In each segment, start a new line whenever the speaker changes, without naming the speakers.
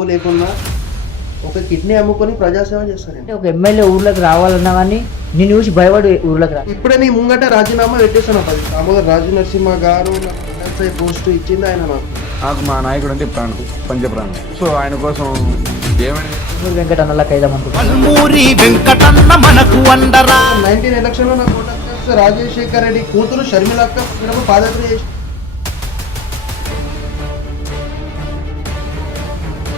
డబ్బు లేకున్నా ఒక కిడ్నీ అమ్ముకొని ప్రజాసేవ చేస్తాను
అంటే ఒక ఎమ్మెల్యే ఊర్లోకి రావాలన్నా కానీ నేను చూసి భయపడి ఊర్లోకి రా
ఇప్పుడే నీ ముంగట రాజీనామా పెట్టేస్తాను పది దామోదర్ రాజు నరసింహ గారు నాకు పోస్ట్ ఇచ్చింది ఆయన నాకు.
నాకు మా నాయకుడు అంటే ప్రాణం పంచప్రాణం సో ఆయన కోసం ఏమని
ఊరు వెంకట అన్నలాకి అయిదాం అనుకుంటున్నాను
పల్మూరి వెంకటన్న మనకు అండరా.
నైన్టీన్ ఎలక్షన్లో నాకు రాజశేఖర్ రెడ్డి కూతురు షర్మిలక్క పాదయాత్ర చేసి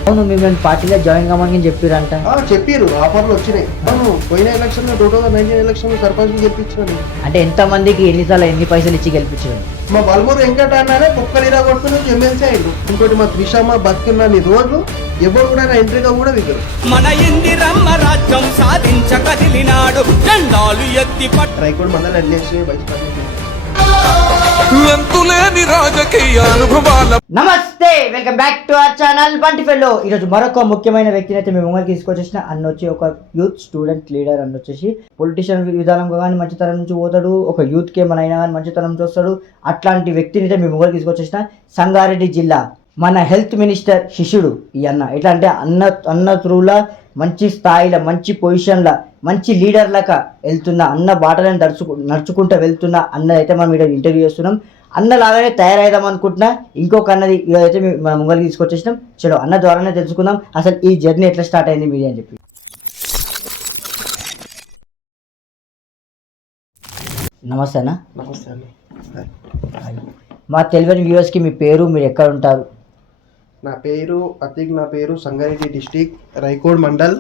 అవును మేము పార్టీలో జాయిన్ కామని చెప్పారంట.
ఆ, చెప్పారు ఆఫర్లు వచ్చినాయి. అవును పోయిన ఎలక్షన్లో టూ థౌసండ్ నైన్టీన్ ఎలక్షన్లో సర్పంచ్ గెలిపించాను
అంటే ఎంత మందికి ఎన్నిసార్లు ఎన్ని పైసలు ఇచ్చి గెలిపించారు
మా బల్మూరు వెంకట అన్నారే కుక్కలు ఇలా కొట్టుకుని ఎమ్మెల్సీ అయ్యిండు. ఇంకోటి మా త్రిషమ్మ బతుకున్న రోజు ఎవరు కూడా నా ఎంట్రీగా కూడా విగ్గరు
మన ఇందిరమ్మ రాజ్యం సాధించ కదిలినాడు జెండాలు ఎత్తి పట్టు
రైకోడ్ మండలి వైస్ ప్రెసిడెంట్
అంతులేని రాజకీయ అనుభవాల
నమస్తే welcome back to our channel Bunty fellow ఈరోజు మరొక ముఖ్యమైన వ్యక్తిని అయితే మేము ముంగల్ తీసుకొచ్చేసిన. అన్న వచ్చి ఒక యూత్ స్టూడెంట్ లీడర్ అన్న వచ్చేసి పొలిటీషియన్ విధానం కానీ మంచితనం నుంచి పోతాడు ఒక యూత్కి మన అయినా కానీ మంచితనం నుంచి వస్తాడు. అట్లాంటి వ్యక్తిని అయితే మేము ముంగల్ తీసుకొచ్చేసిన సంగారెడ్డి జిల్లా మన హెల్త్ మినిస్టర్ శిష్యుడు ఈ అన్న. ఎట్లా అంటే అన్న అన్న త్రూలా మంచి స్థాయిలో మంచి పొజిషన్లో మంచి లీడర్లక వెళ్తున్న అన్న బాటలను నడుచుకు నడుచుకుంటూ వెళ్తున్న అన్న అయితే మనం ఇక్కడ ఇంటర్వ్యూ చేస్తున్నాం. అన్న లాగానే తయారైదాం అనుకుంటున్నా. ఇంకొక అన్నది ఇదైతే మన ముంగలికి తీసుకొచ్చేసినాం. చలో అన్న ద్వారానే తెలుసుకుందాం. అసలు ఈ జర్నీ ఎట్లా స్టార్ట్ అయింది మీది అని చెప్పి. నమస్తే అన్న.
నమస్తే.
మా తెలియని వ్యూవర్స్కి మీ పేరు మీరు ఎక్కడ ఉంటారు?
నా పేరు అతిక్ నా పేరు Sangareddy district Raikode mandal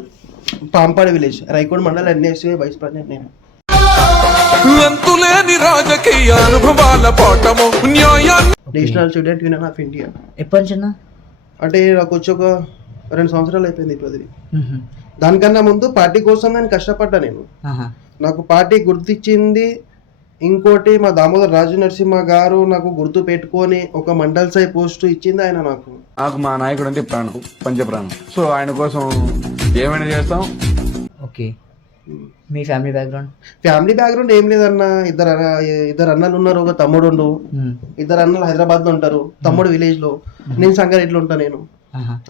Pampadu village. Raikode mandal NSA vice president నేను.
అంతులేని రాజకీయ అనుభవాల పాఠము న్యాయాన్ని
national student union of India.
ఎప్పటి నుంచి
అంటే నాకు వచ్చి ఒక రెండు సంవత్సరాలు అయిపోయింది ఇప్పుడు అది దానికన్నా ముందు పార్టీ కోసం నేను కష్టపడ్డా నేను.
ఆహా.
నాకు పార్టీ గుర్తిచ్చింది ఇంకోటి మా దామోదర్ రాజు నరసింహ గారు నాకు గుర్తు పెట్టుకొని ఒక మండల్ సై పోస్ట్ ఇచ్చింది ఆయన నాకు.
నాకు మా నాయకుడు అంటే ప్రాణం పంచప్రాణం సో ఆయన కోసం ఏమైనా చేస్తాం?
ఓకే. మీ ఫ్యామిలీ బ్యాక్గ్రౌండ్?
ఫ్యామిలీ బ్యాక్గ్రౌండ్ ఏం లేదన్న. ఇద్దరు అన్న- ఇద్దరు అన్నలు ఉన్నారు ఒక తమ్ముడు ఉండు. ఇద్దరు అన్నలు హైదరాబాద్లో ఉంటారు. తమ్ముడు విలేజ్లో నేను సంగారెడ్డిలో ఉంటా నేను.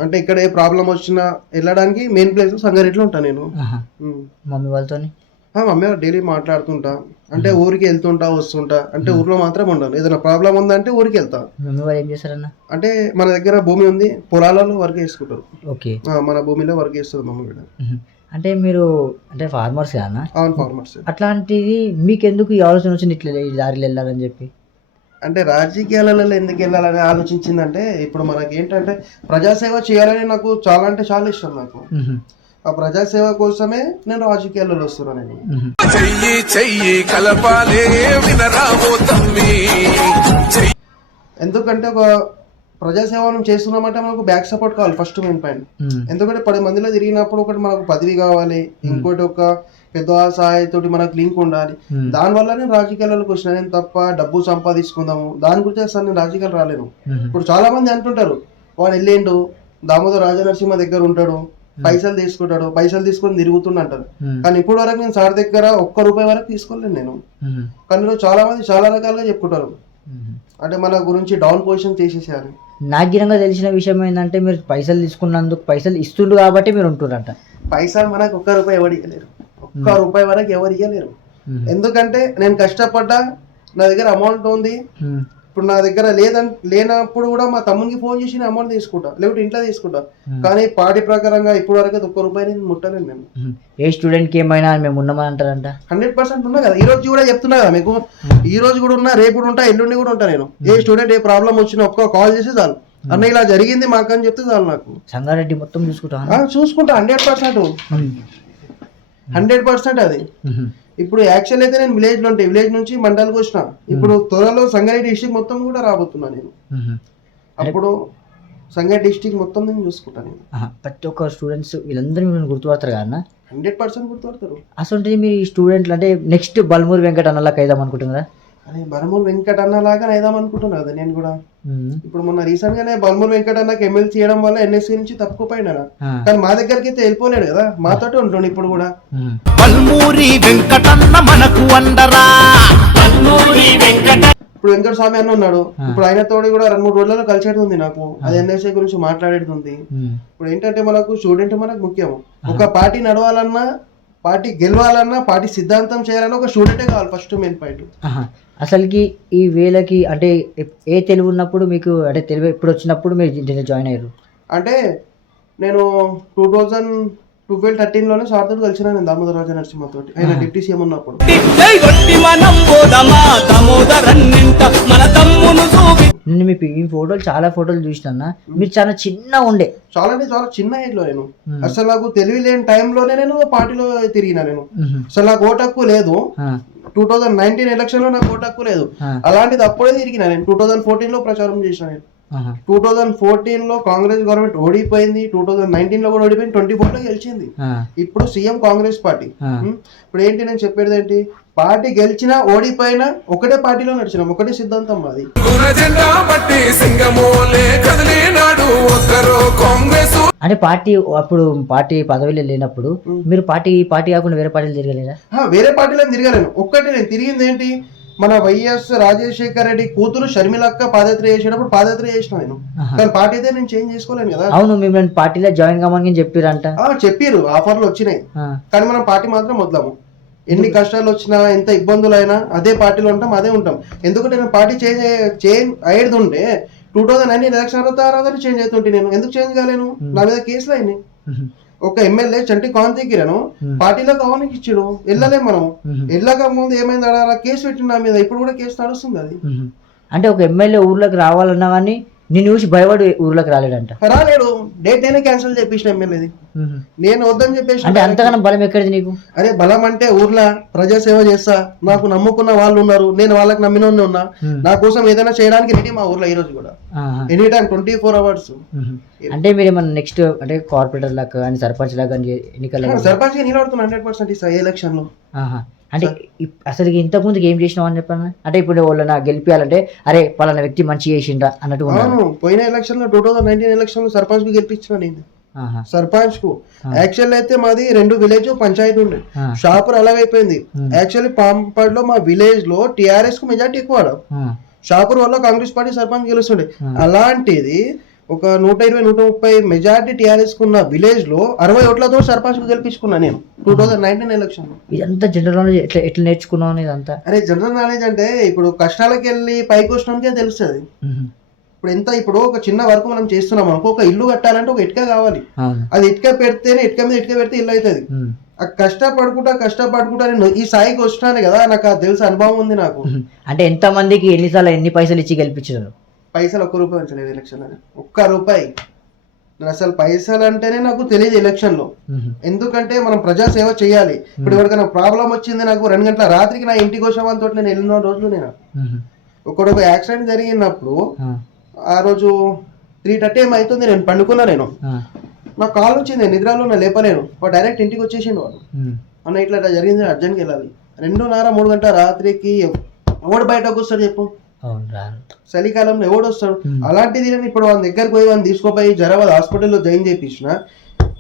అంటే ఇక్కడ ఏ ప్రాబ్లం వచ్చినా వెళ్ళడానికి మెయిన్ ప్లేస్ సంగారెడ్డిలో ఉంటా నేను.
మమ్మీ వాళ్ళతోని?
ఆ, మమ్మీ డైలీ మాట్లాడుతుంటా. అంటే ఊరికి వెళ్తుంటా వస్తుంటా. అంటే ఊర్లో మాత్రం ఉండను ఏదైనా ప్రాబ్లం ఉందంటే ఊరికి వెళ్తా.
ఏం చేస్తారన్న?
అంటే మన దగ్గర భూమి ఉంది పొలాలలో వర్క్ చేసుకుంటారు.
ఓకే.
మన భూమిలో వర్క్ చేస్తుంది మమ్మీ కూడా.
అంటే మీరు అంటే ఫార్మర్స్
అవును ఫార్మర్స్
అట్లాంటిది మీకు ఎందుకు ఈ ఆలోచన వచ్చింది ఇట్లా ఈ దారిలో వెళ్ళాలని చెప్పి?
అంటే రాజకీయాలలో ఎందుకు వెళ్ళాలని ఆలోచించిందంటే ఇప్పుడు మనకి ఏంటంటే ప్రజాసేవ చేయాలని నాకు చాలా అంటే చాలా ఇష్టం నాకు. ఆ ప్రజాసేవ కోసమే నేను రాజకీయాలలో వస్తున్నాను. నేను
మ్మ్.
చెయ్యి చెయ్యి కలపాలే వినరామో తమ్మి. చెయ్యి.
ఎందుకంటే ఒక ప్రజాసేవ మనం చేస్తున్నామంటే మనకు బ్యాక్ సపోర్ట్ కావాలి ఫస్ట్ మెయిన్ పాయింట్
మ్మ్.
ఎందుకంటే పది మందిలో తిరిగినప్పుడు ఒకటి మనకు పదవి కావాలి ఇంకోటి ఒక పెద్ద సహాయతోటి మనకు లింక్ ఉండాలి
మ్మ్.
దానివల్ల నేను రాజకీయాలకు వచ్చిన నేను తప్ప డబ్బు సంపాదించుకుందాము దాని గురించి అసలు నేను రాజకీయాలు రాలేను. ఇప్పుడు చాలా మంది అంటుంటారు వాడు వెళ్ళిండు దామోదర్ రాజనరసింహ దగ్గర ఉంటాడు పైసలు తీసుకుంటాడు పైసలు తీసుకొని తిరుగుతుండ అంటారు. కానీ ఇప్పుడు వరకు నేను సార్ దగ్గర ఒక్క రూపాయి వరకు తీసుకోలేను నేను. కానీ చాలా మంది చాలా రకాలుగా చెప్పుకుంటారు. అంటే మన గురించి డౌన్ పొజిషన్ చేసేసేయాలి
నాకు గిరంగా తెలిసిన విషయం ఏంటంటే మీరు పైసలు తీసుకున్నందుకు పైసలు ఇస్తుండు కాబట్టి మీరు ఉంటున్నారంట
పైసలు మనకు ఒక్క రూపాయి ఎవరు ఇవ్వలేరు ఒక్క రూపాయి వరకు ఎవరు ఇవ్వలేరు. ఎందుకంటే నేను కష్టపడ్డా నా దగ్గర అమౌంట్ ఉంది. ఇప్పుడు నా దగ్గర లేదని లేనప్పుడు కూడా మా తమ్మునికి ఫోన్ చేసి నేను అమౌంట్ తీసుకుంటా. లేకపోతే ఇంట్లో తీసుకుంటా. కానీ పార్టీ ప్రకారంగా ఇప్పుడు వరకు ఒక్క రూపాయి నేను ముట్టలేను నేను.
ఏ స్టూడెంట్కి ఏమైనా మేము ఉన్నామని అంటారంట?
హండ్రెడ్ పర్సెంట్ ఉన్నా కదా. ఈ రోజు కూడా చెప్తున్నా కదా మీకు. ఈ రోజు కూడా ఉన్నా రేపు కూడా ఉంటా ఎల్లుండి కూడా ఉంటా నేను. ఏ స్టూడెంట్ ఏ ప్రాబ్లం వచ్చినా ఒక్క కాల్ చేసి చాలు. అన్న ఇలా జరిగింది మాకని చెప్తే చాలు నాకు.
సంగారెడ్డి మొత్తం చూసుకుంటా
చూసుకుంటా హండ్రెడ్ పర్సెంట్. హండ్రెడ్ పర్సెంట్ అది. ఇప్పుడు యాక్చువల్ అయితే నేను విలేజ్లో ఉంటే విలేజ్ నుంచి మండల్కి వచ్చిన. ఇప్పుడు త్వరలో సంగారెడ్డి డిస్టిక్ మొత్తం కూడా రాబోతున్నా నేను. అప్పుడు సంగారెడ్డి డిస్టిక్ మొత్తం నేను చూసుకుంటాను నేను.
ప్రతి ఒక్క స్టూడెంట్స్ వీళ్ళందరూ మిమ్మల్ని గుర్తుపడతారు కదా
హండ్రెడ్ పర్సెంట్ గుర్తుపడతారు.
అసలు మీరు ఈ స్టూడెంట్లు అంటే నెక్స్ట్ బల్మూరి వెంకట అన్నలాకి అయిదాం అనుకుంటున్నారా?
బలమూరు వెంకట అన్న లాగా అయిదాం అనుకుంటున్నా కదా నేను కూడా. ఇప్పుడు మొన్న రీసెంట్ గానే బల్మూరు వెంకట అన్నకి ఎమ్మెల్సీ చేయడం వల్ల ఎన్ఎస్సీ నుంచి తప్పుకుపోయినా
ఆ.
కానీ మా దగ్గరికి అయితే వెళ్ళిపోలేడు కదా. మాతోటే ఉంటుండు ఇప్పుడు కూడా.
మ్మ్.
పల్మూరి వెంకటన్న మనకు వెంకట
ఇప్పుడు వెంకట స్వామి అన్న ఉన్నాడు. ఇప్పుడు ఆయన తోడు కూడా రెండు మూడు రోజులలో కలిసేది ఉంది నాకు అది ఎన్ఎస్ఏ గురించి మాట్లాడేది. ఇప్పుడు ఏంటంటే మనకు స్టూడెంట్ మనకు ముఖ్యం. ఒక పార్టీ నడవాలన్నా పార్టీ గెలవాలన్నా పార్టీ సిద్ధాంతం చేయాలన్నా ఒక స్టూడెంటే కావాలి ఫస్ట్ మెయిన్ పాయింట్.
అసలుకి ఈ వేళకి అంటే ఏ తెలివి ఉన్నప్పుడు మీకు అంటే తెలివి ఎప్పుడు వచ్చినప్పుడు మీరు జాయిన్ అయ్యారు
అంటే నేను టూ థౌజండ్ ట్వెల్వ్ థర్టీన్లోనే సార్ తోటి కలిసిన నేను దామోదర రాజా నరసింహతోటి ఆయన డిప్యూటీ సీఎం ఉన్నప్పుడు.
జై గొట్టి మనం పోదమా? దామోదరన్నింట మన తమ్మును చూపి
నేను మీ పి- ఈ ఫోటోలు చాలా ఫోటోలు చూసినా మీరు చాలా చిన్న ఉండే.
చాలా అంటే చాలా చిన్న ఏజ్లో నేను. అసలు నాకు తెలివి లేని టైంలోనే నేను పార్టీలో తిరిగిన నేను. అసలు నాకు ఓటు హక్కు లేదు. టూ థౌజండ్ నైన్టీన్ ఎలక్షన్లో నాకు ఓటు హక్కు లేదు. అలాంటిది అప్పుడే తిరిగిన నేను. టూ థౌజండ్ ఫోర్టీన్లో ప్రచారం చేసిన నేను. టూ థౌజండ్ ఫోర్టీన్లో కాంగ్రెస్ గవర్నమెంట్ ఓడిపోయింది టూ థౌజండ్ నైన్టీన్లో కూడా ఓడిపోయింది ట్వంటీ ఫోర్లో గెలిచింది ఇప్పుడు సీఎం కాంగ్రెస్ పార్టీ? ఇప్పుడు ఏంటి నేను చెప్పేది ఏంటి? పార్టీ గెలిచినా ఓడిపోయినా ఒకటే పార్టీలో నడిచినాం ఒకటే సిద్ధాంతం మాది.
అంటే పార్టీ అప్పుడు పార్టీ పదవిలో లేనప్పుడు మీరు పార్టీ పార్టీ కాకుండా వేరే పార్టీలు తిరగలేదా?
ఆ, వేరే పార్టీలో తిరగలేను. ఒక్కటి నేను తిరిగింది ఏంటి? మన వైఎస్ రాజశేఖర రెడ్డి కూతురు షర్మిలక్క పాదయాత్ర చేసేటప్పుడు పాదయాత్ర చేసిన నేను. కానీ పార్టీ అయితే నేను చేంజ్ చేసుకోలేను కదా.
అవును మిమ్మల్ని పార్టీలో జాయిన్ కామని చెప్పారంట.
ఆ, చెప్పిర్రు ఆఫర్లు వచ్చినాయి. కానీ మనం పార్టీ మాత్రం వదలము. ఎన్ని కష్టాలు వచ్చినా ఎంత ఇబ్బందులు అయినా అదే పార్టీలో ఉంటాం అదే ఉంటాం. ఎందుకంటే నేను పార్టీ చేంజ్ చేంజ్ అయ్యేది ఉంటే టూ థౌసండ్ నైన్టీన్ ఎలక్షన్ తర్వాత చేంజ్ అవుతుంటే నేను. ఎందుకు చేంజ్ కాలేను? నా మీద కేసులు అయినాయి. ఒక ఎమ్మెల్యే చంటి కాంతికిరను పార్టీలో కావానికి ఇచ్చాడు వెళ్ళలేం మనం వెళ్ళక ముందు ఏమైంది అలా కేసు పెట్టిండు నా మీద. ఇప్పుడు కూడా కేసు నడుస్తుంది అది.
అంటే ఒక ఎమ్మెల్యే ఊర్లోకి రావాలన్నా కానీ నేను చూసి భయపడి ఊర్లోకి రాలేడంట.
రాలేడు. డేట్ నేనే క్యాన్సిల్ చేపించిన ఎమ్మెల్యేది. నేను వద్దని చెప్పేసి
అంటే అంతగానో బలం ఎక్కడిది నీకు?
అరే బలం అంటే ఊర్లో ప్రజాసేవ చేస్తా. నాకు నమ్ముకున్న వాళ్ళు ఉన్నారు. నేను వాళ్ళకి నమ్మిన ఉన్నా. నా కోసం ఏదైనా చేయడానికి రెడీ మా ఊర్లో ఈ రోజు కూడా. Any time twenty four hours.
అంటే మీరు ఏమన్నా నెక్స్ట్ అంటే కార్పొరేటర్ లాగా కానీ సర్పంచ్ లాగా ఎన్నికల
సర్పంచ్ నిలబడుతున్నా హండ్రెడ్ పర్సెంట్ ఈ
ఎలక్షన్లో. అంటే అసలు ఇంతకు ముందుకు ఏం చేసినావు అని చెప్పాను అంటే ఇప్పుడు వాళ్ళని గెలిపించాలంటే అరే పలానా వ్యక్తి మంచి చేసిండ్రా అన్నట్టు
పోయిన ఎలక్షన్లో టూ థౌసండ్ నైన్టీన్ ఎలక్షన్లో సర్పంచ్కు గెలిపించిన నేను. సర్పంచ్కు యాక్చువల్ అయితే మాది రెండు విలేజ్ పంచాయతీ ఉండే. షాపూర్ అలాగైపోయింది. యాక్చువల్లీ పాంపడ్లో మా విలేజ్లో టిఆర్ఎస్కు మెజార్టీ ఎక్కువ. షాపూర్ వల్ల కాంగ్రెస్ పార్టీ సర్పంచ్ గెలుస్తుండే. అలాంటిది ఒక నూట ఇరవై నూట ముప్పై మెజార్టీ టిఆర్ఎస్ కున్న విలేజ్లో అరవై ఓట్లతో సర్పంచ్ గెలిపించుకున్నా నేను. టూ థౌసండ్ నైన్టీన్ ఎలక్షన్
ఇదంతా జనరల్ నాలెడ్జ్ ఎట్లా ఎట్లా నేర్చుకున్నావు ఇదంతా
అరే జనరల్ నాలెడ్జ్ అంటే ఇప్పుడు కష్టాలకు వెళ్ళి పైకి వచ్చినాకే తెలుస్తుంది. ఇప్పుడు ఎంత ఇప్పుడు ఒక చిన్న వర్క్ మనం చేస్తున్నాం అనుకో ఒక ఇల్లు కట్టాలంటే ఒక ఇటుక కావాలి. అది ఇటుక పెడితేనే ఇటుక మీద ఇటుక పెడితే ఇల్లు అవుతుంది. ఆ కష్టపడుకుంటా కష్టపడుకుంటా నేను ఈ స్థాయికి వచ్చినాను కదా నాకు తెలుసు అనుభవం ఉంది నాకు.
అంటే ఎంత మందికి ఎన్నిసార్లు ఎన్ని పైసలు ఇచ్చి గెలిపించారు?
పైసలు ఒక్క రూపాయి ఉంచలేదు ఎలక్షన్ ఒక్క రూపాయి. నేను అసలు పైసలు అంటేనే నాకు తెలియదు ఎలక్షన్లో
ఉహు.
ఎందుకంటే మనం ప్రజా సేవ చేయాలి. ఇప్పుడు ఎవరికైనా ప్రాబ్లం వచ్చింది నాకు రెండు గంటల రాత్రికి నా ఇంటికి వచ్చామని తోటి నేను వెళ్ళిన రోజులు నేను.
ఉహు.
ఒకడు ఒక యాక్సిడెంట్ జరిగినప్పుడు
ఆ.
రోజు త్రీ థర్టీ ఏం అవుతుంది? నేను పండుకున్నా నేను. నాకు కాల్ వచ్చింది నిద్రలో నేను లేపలేను. వాడు డైరెక్ట్ ఇంటికి వచ్చేసిండు వాడు. అన్న ఇట్లా జరిగింది అర్జెంట్కి వెళ్ళాలి. రెండున్నర మూడు గంటల రాత్రికి ఎవడు బయటకు వస్తాడు చెప్పు? చలికాలంలో ఎవడు వస్తాడు? అలాంటిది నేను ఇప్పుడు వాళ్ళ దగ్గరికి పోయి వాళ్ళని తీసుకోపోయి జరాబాద్ హాస్పిటల్లో జాయిన్ చేయించిన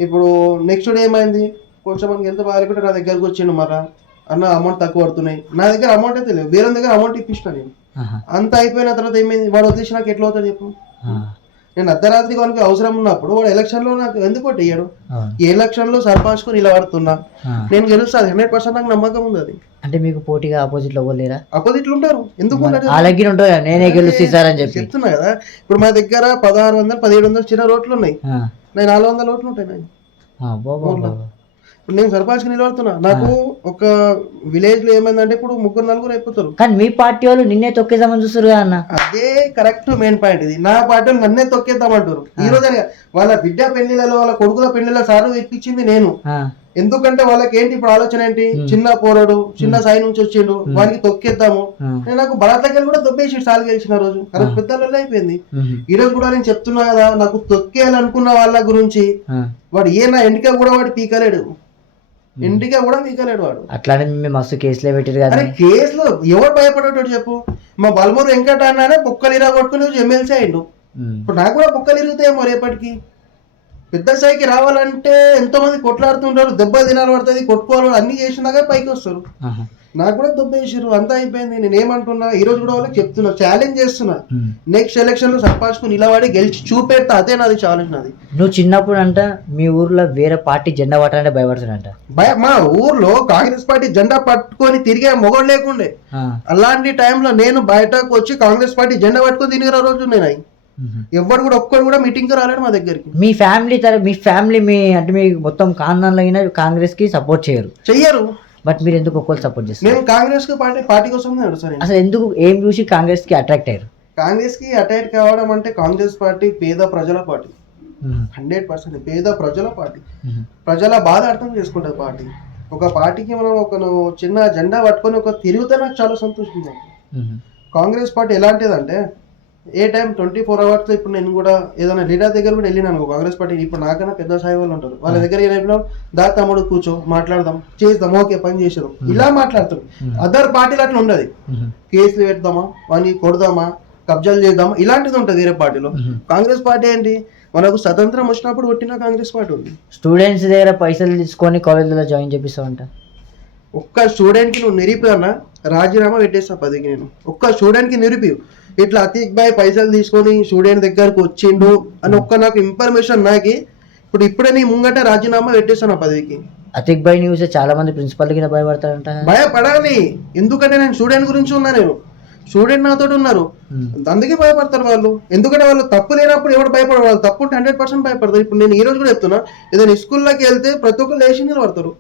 ఇప్పుడు నెక్స్ట్ డే ఏమైంది? కొంచెం మనకి ఎంత బాగాలేకుంటే నా దగ్గరకు వచ్చిండు మరా. అన్న అమౌంట్ తక్కువ పడుతున్నాయి. నా దగ్గర అమౌంట్ అయితే లేదు వేరే దగ్గర అమౌంట్ ఇప్పించిన నేను. అంత అయిపోయిన తర్వాత ఏమైంది? వాడు వదిలేసి నాకు ఎట్లా అవుతాడు చెప్పు. నేను అర్ధరాత్రి వానికి అవసరం ఉన్నప్పుడు వాడు ఎలక్షన్లో నాకు ఎందుకు ఇయ్యాడు ఈ ఎలక్షన్లో సర్పంచ్కు నిలబడుతున్నా. నేను గెలుస్తాను హండ్రెడ్ పర్సెంట్ నాకు నమ్మకం ఉంది అది
అంటే మీకు పోటీగా ఆపోజిట్లో లేరా?
అపోజిట్లు ఉంటారు. ఎందుకు?
అలాగే కదా, నేనే గెలుస్తా సార్ అని చెప్పి.
చెప్తున్నా కదా. ఇప్పుడు మా దగ్గర పదహారు వందలు పదిహేడు వందలు చిన్న రోట్లు ఉన్నాయి. నేను నాలుగు వందల ఓట్లు ఉంటాయి నాకు. ఇప్పుడు నేను సర్పంచ్ నిలబడుతున్నా. నాకు ఒక విలేజ్లో ఏమైందంటే ఇప్పుడు ముగ్గురు నలుగురు అయిపోతారు.
కానీ మీ పార్టీ వాళ్ళు నిన్నే తొక్కేసామని చూస్తారు కదా అన్న.
అదే కరెక్ట్ మెయిన్ పాయింట్ ఇది. నా పార్టీ నన్నే తొక్కేద్దామంటారు. ఈ రోజు వాళ్ళ బిడ్డ పెళ్ళిలలో వాళ్ళ కొడుకుల పెళ్ళిలో సారు ఇప్పించింది నేను. ఎందుకంటే వాళ్ళకి ఏంటి ఇప్పుడు ఆలోచన ఏంటి? చిన్న పోరడు చిన్న సాయి నుంచి వచ్చిండు వానికి తొక్కేద్దాము. నేను నాకు బలాత్లకెళ్ళి కూడా తొక్కేసి సాలు గెలిచిన రోజు. అది పెద్దలలో అయిపోయింది. ఈ రోజు కూడా నేను చెప్తున్నా కదా నాకు తొక్కేయాలనుకున్న వాళ్ళ గురించి. వాడు ఏ నా ఎంటిక కూడా వాడు పీకలేడు. ఎంటిక కూడా పీకలేడు వాడు.
అట్లానే మేము మస్తు కేసులే పెట్టారు కదా.
అరే కేసులో ఎవరు భయపడేటోడు చెప్పు? మా బలమూరు వెంకట అన్నానే బొక్కలు ఇరా కొట్టుకుని రోజు ఎమ్మెల్సీ అయిండు. ఇప్పుడు నాకు కూడా బొక్కలు ఇరుగుతాయేమో రేపటికి. పెద్ద స్థాయికి రావాలంటే ఎంతో మంది కొట్లాడుతుంటారు దెబ్బ తినాలి పడుతుంది కొట్టుకోవాలి అన్ని చేసినాక పైకి వస్తారు. నాకు కూడా దుబ్బేసారు అంతా అయిపోయింది. నేను ఏమంటున్నా ఈ రోజు కూడా వాళ్ళకి చెప్తున్నా ఛాలెంజ్ చేస్తున్నా. నెక్స్ట్ ఎలక్షన్లో సర్పంచ్కు నిలబడి గెలిచి చూపెడతా అదే నాది ఛాలెంజ్ నాది.
నువ్వు చిన్నప్పుడు అంట మీ ఊర్లో వేరే పార్టీ జెండా పట్టాలంటే భయపడుతుందంట
భయ మా ఊర్లో కాంగ్రెస్ పార్టీ జెండా పట్టుకొని తిరిగే మొగడు లేకుండే. అలాంటి టైంలో నేను బయటకు వచ్చి కాంగ్రెస్ పార్టీ జెండా పట్టుకొని తిరిగిన రోజు నేను. ఎవరు కూడా ఒక్కడు కూడా మీటింగ్కి రాలేడు మా దగ్గరికి.
మీ ఫ్యామిలీ తర మీ ఫ్యామిలీ మీ అంటే మీ మొత్తం కాంగ్రెస్కి సపోర్ట్ చేయరు.
చెయ్యరు.
బట్ మీరు ఎందుకు ఒక్కరు సపోర్ట్ చేస్తారు?
నేను కాంగ్రెస్కి పార్టీ పార్టీ కోసం
అసలు ఎందుకు ఏం చూసి కాంగ్రెస్కి అట్రాక్ట్ అయ్యారు?
కాంగ్రెస్కి అటాక్ కావడం అంటే కాంగ్రెస్ పార్టీ పేద ప్రజల పార్టీ. హండ్రెడ్ పర్సెంట్ పేద ప్రజల పార్టీ. ప్రజల బాధ అర్థం చేసుకుంటుంది పార్టీ. ఒక పార్టీకి మనం ఒక చిన్న జెండా పట్టుకొని ఒక తిరిగితే నాకు చాలా సంతోషం. కాంగ్రెస్ పార్టీ ఎలాంటిదంటే ఏ టైం ట్వంటీ ఫోర్ అవర్స్ ఇప్పుడు నేను కూడా ఏదైనా లీడర్ దగ్గర కూడా వెళ్ళినాను అనుకో, కాంగ్రెస్ పార్టీ ఇప్పుడు నాకన్నా పెద్ద స్థాయి వాళ్ళు ఉంటారు. వాళ్ళ దగ్గర ఏం చెప్పినాం దా తమ్ముడు కూర్చో మాట్లాడదాం చేద్దాం ఓకే పని చేసారు ఇలా మాట్లాడతారు. అదర్ పార్టీలు అట్లా ఉండదు. కేసులు పెడదామా వాని కొడదామా కబ్జాలు చేద్దామా ఇలాంటిది ఉంటుంది వేరే పార్టీలో. కాంగ్రెస్ పార్టీ ఏంటి? మనకు స్వతంత్రం వచ్చినప్పుడు పుట్టిన కాంగ్రెస్ పార్టీ ఉంది.
స్టూడెంట్స్ దగ్గర పైసలు తీసుకొని కాలేజీలో జాయిన్ చేపిస్తావంట.
ఒక్క స్టూడెంట్కి నువ్వు నిరిపోయన్నా రాజీనామా పెట్టేస్తా పదికి నేను. ఒక్క స్టూడెంట్కి నిరిపివు. ఇట్లా అతీక్ బాయ్ పైసలు తీసుకొని స్టూడెంట్ దగ్గరకు వచ్చిండు అని ఒక్క నాకు ఇన్ఫర్మేషన్ నాకి ఇప్పుడు ఇప్పుడే నీ ముంగట రాజీనామా పెట్టేస్తాను ఆ పదవికి.
అతిక్ బై న్యూస్ చాలా మంది ప్రిన్సిపల్ కింద భయపడతారంట.
భయపడాలి ఎందుకంటే నేను స్టూడెంట్ గురించి ఉన్నా నేను. స్టూడెంట్ నాతో ఉన్నారు. అందుకే భయపడతారు వాళ్ళు. ఎందుకంటే వాళ్ళు తప్పు లేనప్పుడు ఎవరు భయపడరు? వాళ్ళు తప్పు ఉంటే హండ్రెడ్ పర్సెంట్ భయపడతారు. ఇప్పుడు నేను ఈ రోజు కూడా చెప్తున్నా ఏదైనా స్కూల్లోకి వెళ్తే ప్రతి ఒక్కరు లేచి నిలబడతారు.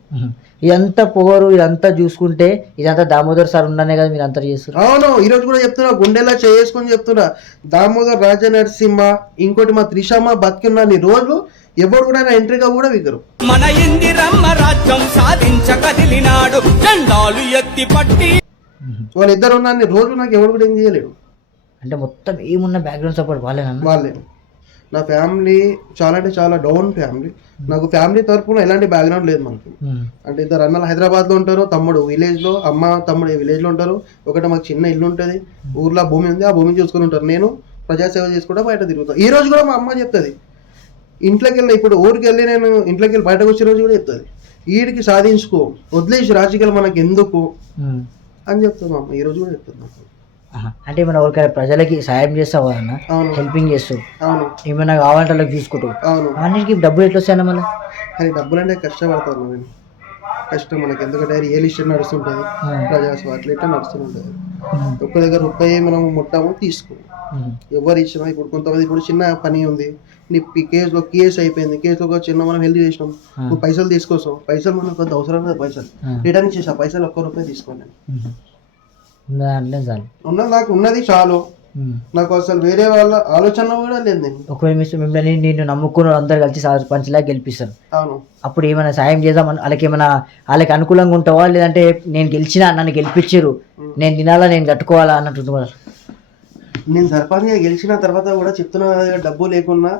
ఇదంతా పొగరు ఇదంతా చూసుకుంటే ఇదంతా దామోదర్ సార్ ఉండనే కదా మీరు అంతా చేస్తారు
అవును ఈ రోజు కూడా చెప్తున్నా గుండెలా చేసుకొని చెప్తున్నా. దామోదర్ రాజ నరసింహ ఇంకోటి మా త్రిషమ్మ బతికున్న నీ రోజు ఎవరు కూడా నా ఎంట్రీగా కూడా విగ్గరు
మన ఇందిరమ్మ రాజ్యం సాధించ కదిలినాడు జెండాలు ఎత్తి పట్టి
వాళ్ళిద్దరు ఉన్న నీ రోజు నాకు ఎవరు కూడా ఏం చేయలేడు.
అంటే మొత్తం ఏమున్న బ్యాక్గ్రౌండ్ సపోర్ట్ వాళ్ళేనా
వాళ్ళే. నా ఫ్యామిలీ చాలా అంటే చాలా డౌన్ ఫ్యామిలీ నాకు ఫ్యామిలీ తరపున ఎలాంటి బ్యాక్గ్రౌండ్ లేదు మనకి. అంటే ఇద్దరు అన్నలు హైదరాబాద్లో ఉంటారు తమ్ముడు విలేజ్లో అమ్మ తమ్ముడు విలేజ్లో ఉంటారు. ఒకటి మాకు చిన్న ఇల్లు ఉంటుంది. ఊర్లో భూమి ఉంది ఆ భూమిని చూసుకొని ఉంటారు. నేను ప్రజాసేవ చేసుకుంటా బయట తిరుగుతాను ఈ రోజు కూడా మా అమ్మ చెప్తుంది. ఇంట్లోకి వెళ్ళి ఇప్పుడు ఊరికి వెళ్ళి నేను ఇంట్లోకి వెళ్ళి బయటకు వచ్చే రోజు కూడా చెప్తుంది. ఈడికి సాధించుకో వదిలేసి రాజకీయాలు మనకి ఎందుకు. అని చెప్తుంది మా అమ్మ ఈ రోజు కూడా చెప్తుంది నాకు
ఆహా. అంటే ఏమైనా ఎవరికైనా ప్రజలకి సాయం చేస్తావా అన్న?
అవును.
హెల్పింగ్ చేస్తూ?
అవును.
ఏమైనా కావాలంటే వాళ్ళకి చూసుకుంటూ
అవును.
అన్నిటికీ డబ్బులు ఎట్లా వస్తాయన్న మళ్ళీ?
కానీ డబ్బులు అంటే కష్టపడతాను నేను. కష్టం మనకి ఎందుకంటే రియల్ ఇష్యూ నడుస్తుంటుంది ప్రజాస్వామ్యం అట్లా ఇట్లా నడుస్తుంటుంది ఒక్క దగ్గర రూపాయి మనం ముట్టాము తీసుకో ఎవరు ఇచ్చినా ఇప్పుడు కొంతమంది ఇప్పుడు చిన్న పని ఉంది. నీ కేసులో కేసు అయిపోయింది. కేసులో ఒక చిన్న మనం హెల్ప్ చేసినాం. నువ్వు పైసలు తీసుకోసావు పైసలు మనకు కొంత అవసరం లేదు పైసలు. రిటర్న్ ఇచ్చేసా పైసలు ఒక్క రూపాయి తీసుకోండి. ఉన్నది నాకు ఉన్నది చాలు. నాకు అసలు వేరే వాళ్ళ ఆలోచన కూడా లేదు
ఒకవేళ మిమ్మల్ని నేను నమ్ముకున్న అందరు కలిసి పంచలా గెలిపిస్తారు.
అవును.
అప్పుడు ఏమైనా సాయం చేద్దామని వాళ్ళకి ఏమైనా వాళ్ళకి అనుకూలంగా ఉంటావా? లేదంటే నేను గెలిచినా నన్ను గెలిపించారు నేను తినాలా నేను కట్టుకోవాలా అన్నట్టు
నేను సర్పంచ్గా గెలిచిన తర్వాత కూడా చెప్తున్నా డబ్బు లేకున్నా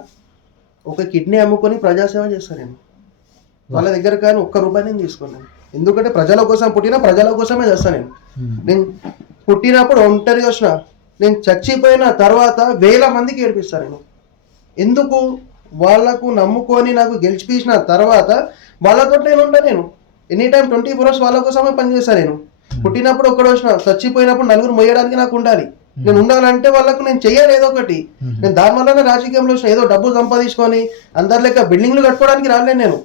ఒక కిడ్నీ అమ్ముకొని ప్రజాసేవ చేస్తాను నేను. వాళ్ళ దగ్గర కానీ ఒక్క రూపాయి నేను తీసుకున్నాను ఎందుకంటే ప్రజల కోసం పుట్టిన ప్రజల కోసమే చేస్తాను నేను. నేను పుట్టినప్పుడు ఒంటరిగా వచ్చిన నేను చచ్చిపోయిన తర్వాత వేల మందికి ఏడిపిస్తాను నేను. ఎందుకు? వాళ్ళకు నమ్ముకొని నాకు గెలిచిపించిన తర్వాత వాళ్ళతో నేను ఉంటా నేను. Any time twenty four hours వాళ్ళ కోసమే పనిచేస్తాను నేను. పుట్టినప్పుడు ఒక్కడ వచ్చిన చచ్చిపోయినప్పుడు నలుగురు మొయ్యడానికి నాకు ఉండాలి. నేను ఉండాలంటే వాళ్ళకు నేను చెయ్యాలి ఏదో ఒకటి. నేను దాని వల్లనే రాజకీయంలో ఏదో డబ్బు సంపాదించుకొని అందరి లెక్క బిల్డింగ్లు కట్టుకోవడానికి రాలేను నేను.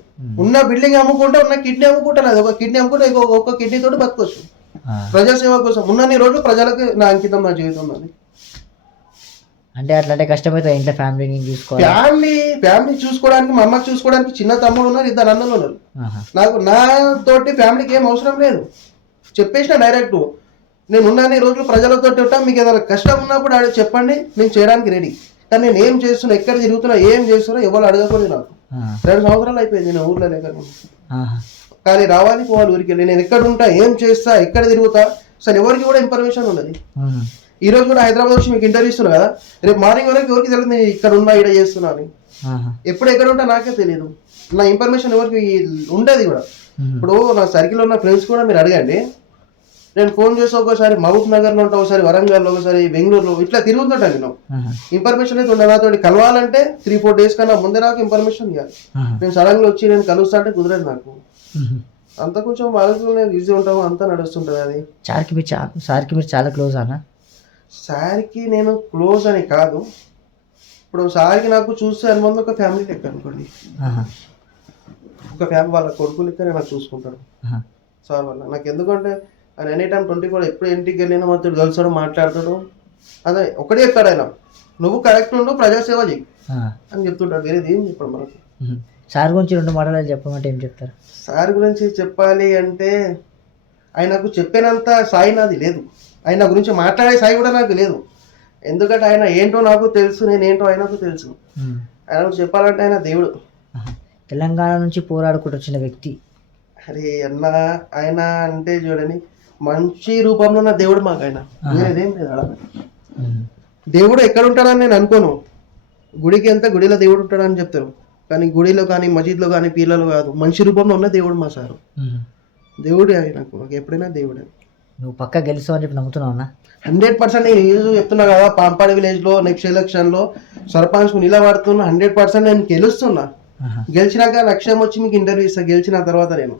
ఉన్న బిల్డింగ్ అమ్ముకుంటే ఉన్న కిడ్నీ అమ్ముకుంటాను. అది ఒక కిడ్నీ అమ్ముకుంటే ఒక్క కిడ్నీ తోటి బతకొచ్చు. ప్రజాసేవ కోసం ఉన్నన్ని రోజులు ప్రజలకు నా అంకితం నా జీవితం ఉన్నది.
అంటే అట్లా అంటే కష్టమైతే ఇంట్లో ఫ్యామిలీని చూసుకోవాలి.
ఫ్యామిలీ ఫ్యామిలీ చూసుకోవడానికి మా అమ్మకి చూసుకోవడానికి చిన్న తమ్ముడు ఉన్నారు ఇద్దరు అన్నలు ఉన్నారు. నాకు నా తోటి ఫ్యామిలీకి ఏం అవసరం లేదు. చెప్పేసిన డైరెక్ట్. నేను ఉన్నాను ఈ రోజులు ప్రజలతో ఉంటా మీకు ఏదైనా కష్టం ఉన్నప్పుడు ఆడ చెప్పండి నేను చేయడానికి రెడీ కానీ నేను ఏం చేస్తున్నా ఎక్కడ తిరుగుతున్నా ఏం చేస్తున్నా ఎవరు అడగకూడదు నాకు. రెండు సంవత్సరాలు అయిపోయింది నేను ఊర్లో లేక. కానీ రావాలి పోవాలి ఊరికి వెళ్ళి నేను ఎక్కడ ఉంటా ఏం చేస్తా ఎక్కడ తిరుగుతా అసలు ఎవరికి కూడా ఇన్ఫర్మేషన్ ఉన్నది. ఈ రోజు కూడా హైదరాబాద్ వచ్చి మీకు ఇంటర్వ్యూ ఇస్తున్నా కదా రేపు మార్నింగ్ వరకు ఎవరికి తెలియదు నేను ఇక్కడ ఉన్నా ఇక్కడ చేస్తున్నా అని. ఎప్పుడు ఎక్కడ ఉంటా నాకే తెలియదు నా ఇన్ఫర్మేషన్ ఎవరికి ఉండేది కూడా. ఇప్పుడు నా సర్కిల్ ఉన్న ఫ్రెండ్స్ కూడా మీరు అడగండి నేను ఫోన్ చేసి ఒకసారి మహబూబ్ నగర్లో ఉంటా ఒకసారి వరంగల్లో ఒకసారి బెంగళూరులో ఇట్లా తిరుగుతుంటా నేను. ఇన్ఫర్మేషన్ అయితే ఉండే నాతో కలవాలంటే త్రీ ఫోర్ డేస్ కన్నా ముందే నాకు ఇన్ఫర్మేషన్ ఇవ్వాలి. నేను సడన్గా వచ్చి నేను కలుస్తా అంటే కుదరదు నాకు. అంత కొంచెం వాళ్ళకి బిజీ ఉంటాము అంతా నడుస్తుంటుంది అది.
సార్కి మీరు చా సార్కి మీరు చాలా క్లోజ్ అన్న
సార్కి నేను క్లోజ్ అని కాదు. ఇప్పుడు సార్కి నాకు చూస్తే అనుబంధం ఒక ఫ్యామిలీ లెక్క అనుకోండి. ఒక ఫ్యామిలీ వాళ్ళ కొడుకు లెక్క నాకు చూసుకుంటాడు. సార్ వల్ల. నాకు ఎందుకంటే ఆయన ఎనీ టైం ట్వంటీ ఫోర్ ఎప్పుడు ఇంటికి వెళ్ళినా మాతో కలిసాడు మాట్లాడతాడు. అదే ఒకటే చెప్తాడు ఆయన. నువ్వు కరెక్ట్ ఉండు ప్రజాసేవ చెయ్యి. అని చెప్తుంటాడు. వేరేది ఏం చెప్పాడు మనకు.
సార్ గురించి రెండు మాటలు చెప్పమంటే ఏం చెప్తారు?
సార్ గురించి చెప్పాలి అంటే ఆయనకు చెప్పినంత సాయి నాది లేదు. ఆయన గురించి మాట్లాడే సాయి కూడా నాకు లేదు. ఎందుకంటే ఆయన ఏంటో నాకు తెలుసు నేను ఏంటో ఆయనకు తెలుసు. ఆయన చెప్పాలంటే ఆయన దేవుడు.
తెలంగాణ నుంచి పోరాడుకుంటూ వచ్చిన వ్యక్తి.
అరే అన్న ఆయన అంటే చూడని మంచి రూపంలో ఉన్న దేవుడు మాకు ఆయన వేరేదేం లేదు ఆడ.
ఉమ్.
దేవుడు ఎక్కడ ఉంటాడని నేను అనుకోను. గుడికి వెళ్తే గుడిలో దేవుడు ఉంటాడని చెప్తారు. కానీ గుడిలో కానీ మసీద్లో కానీ పీర్లలో కాదు. మనిషి రూపంలో ఉన్న దేవుడు మా సారు. దేవుడే ఆయనకు నాకు. ఎప్పుడైనా దేవుడే.
నువ్వు పక్క గెలుస్తావు అని చెప్పి నమ్ముతున్నావు
హండ్రెడ్ పర్సెంట్ నేను చెప్తున్నా కదా పాంపాడి విలేజ్లో నెక్స్ట్ ఎలక్షన్లో సర్పంచ్కు నిలబడుతున్నా హండ్రెడ్ పర్సెంట్ నేను గెలుస్తున్నా. గెలిచినాక లక్ష్యం వచ్చి మీకు ఇంటర్వ్యూ ఇస్తా. గెలిచిన తర్వాత నేను.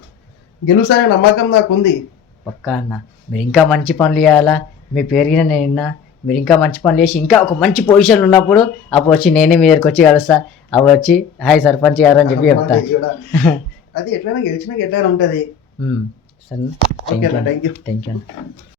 గెలుస్తానే నమ్మకం నాకు ఉంది
పక్కా అన్న. మీరు ఇంకా మంచి పనులు చేయాలా? మీ పేరుగిన నేను. మీరు ఇంకా మంచి పనులు చేసి ఇంకా ఒక మంచి పొజిషన్ ఉన్నప్పుడు అప్పుడు వచ్చి నేనే మీ దగ్గరికి వచ్చి కలుస్తా. అప్పుడు వచ్చి హాయ్ సర్పంచ్ గారు అని చెప్పి చెప్తా.
అది ఎట్లయినా గెలిచినాక ఎట్లయినా ఉంటుంది. థ్యాంక్ యూ
థ్యాంక్ యూ అన్న.